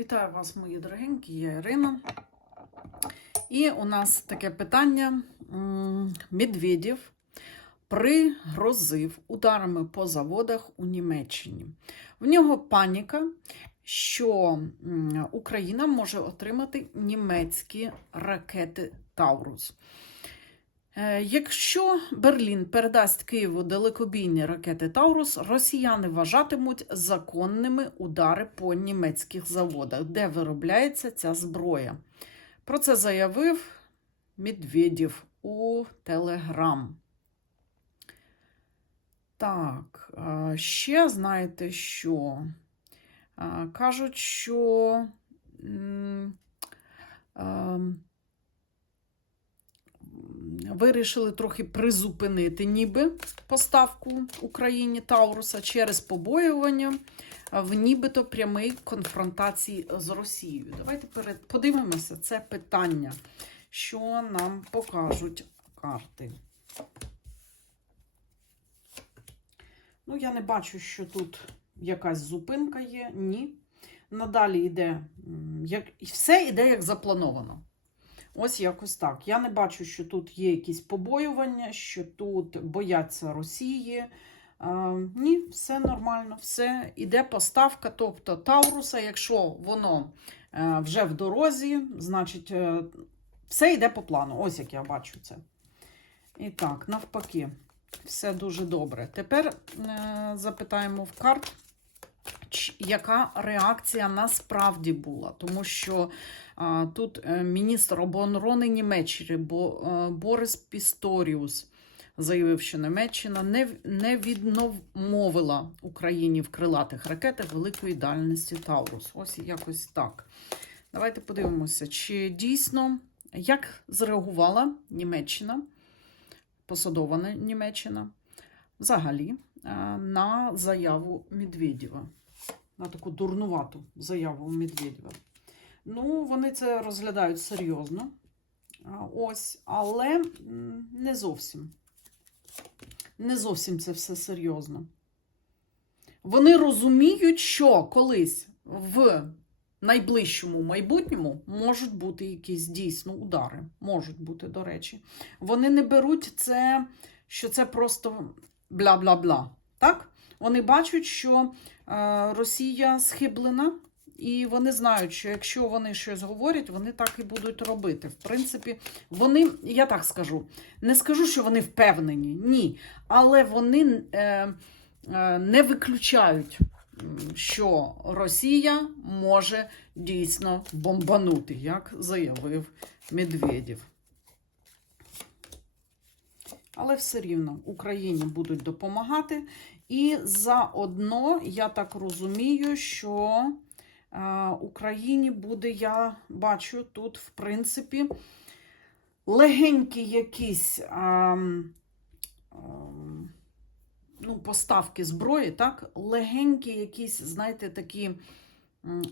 Вітаю вас, мої дорогенькі, я Ірина. І у нас таке питання. М, Медведєв пригрозив ударами по заводах у Німеччині. В нього паніка, що Україна може отримати німецькі ракети Таурус. Е, Якщо Берлін передасть Києву далекобійні ракети Таурус, росіяни вважатимуть законними удари по німецьких заводах, де виробляється ця зброя. Про це заявив Медведєв у Телеграм. Так, е, ще знаєте що? Е, Кажуть, що. ем, вирішили трохи призупинити ніби поставку Україні Тауруса через побоювання в нібито прямій конфронтації з Росією. Давайте перед... подивимося це питання, що нам покажуть карти. Ну, я не бачу, що тут якась зупинка є. Ні. Надалі йде, як... все йде як заплановано. Ось якось так. Я не бачу, що тут є якісь побоювання, що тут бояться Росії. А, ні, все нормально, все іде поставка. Тобто Тауруса, якщо воно е, вже в дорозі, значить е, все йде по плану. Ось як я бачу це. І так, навпаки, все дуже добре. Тепер е, запитаємо в карт, яка реакція насправді була, тому що а, Тут е, міністр оборони Німеччини Бо- е, Борис Пісторіус заявив, що Німеччина не, не відмовила Україні в крилатих ракетах великої дальності Таурус. Ось якось так. Давайте подивимося, чи дійсно як зреагувала Німеччина, посадова Не- Німеччина, взагалі е, на заяву Медведєва, на таку дурнувату заяву Медведєва. Ну, вони це розглядають серйозно. Ось, але не зовсім. Не зовсім це все серйозно. Вони розуміють, що колись в найближчому майбутньому можуть бути якісь дійсно удари. Можуть бути, до речі. Вони не беруть це, що це просто бла-бла-бла. Так? Вони бачать, що е, Росія схиблена. І вони знають, що якщо вони щось говорять, вони так і будуть робити. В принципі, вони, я так скажу, не скажу, що вони впевнені, ні. Але вони е, е, не виключають, що Росія може дійсно бомбанути, як заявив Медведєв. Але все рівно Україні будуть допомагати. І заодно, я так розумію, що е, Україні буде, я бачу тут, в принципі, легенькі якісь ем, ем, ну, поставки зброї, так? Легенькі якісь, знаєте, такі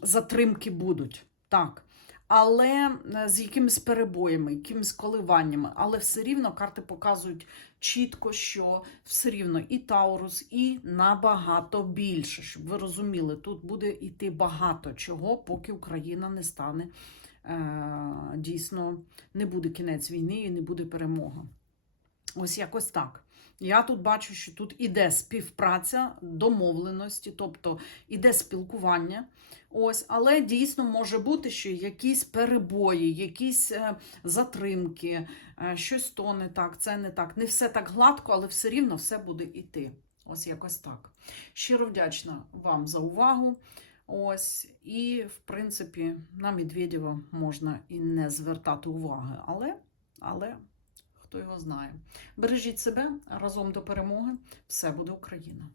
затримки будуть. Так. Але е, з якимись перебоями, якимись коливаннями. Але все рівно карти показують чітко, що все рівно і Таурус, і набагато більше. Щоб ви розуміли, тут буде йти багато чого, поки Україна не стане е, дійсно, не буде кінець війни і не буде перемога. Ось якось так. Я тут бачу, що тут іде співпраця, домовленості, тобто іде спілкування. Ось, але дійсно може бути, що якісь перебої, якісь е, затримки, е, щось то не так, це не так. Не все так гладко, але все рівно все буде йти. Ось якось так. Щиро вдячна вам за увагу. Ось, і, в принципі, на Медведєва можна і не звертати уваги, але, але хто його знає. Бережіть себе разом до перемоги. Все буде Україна!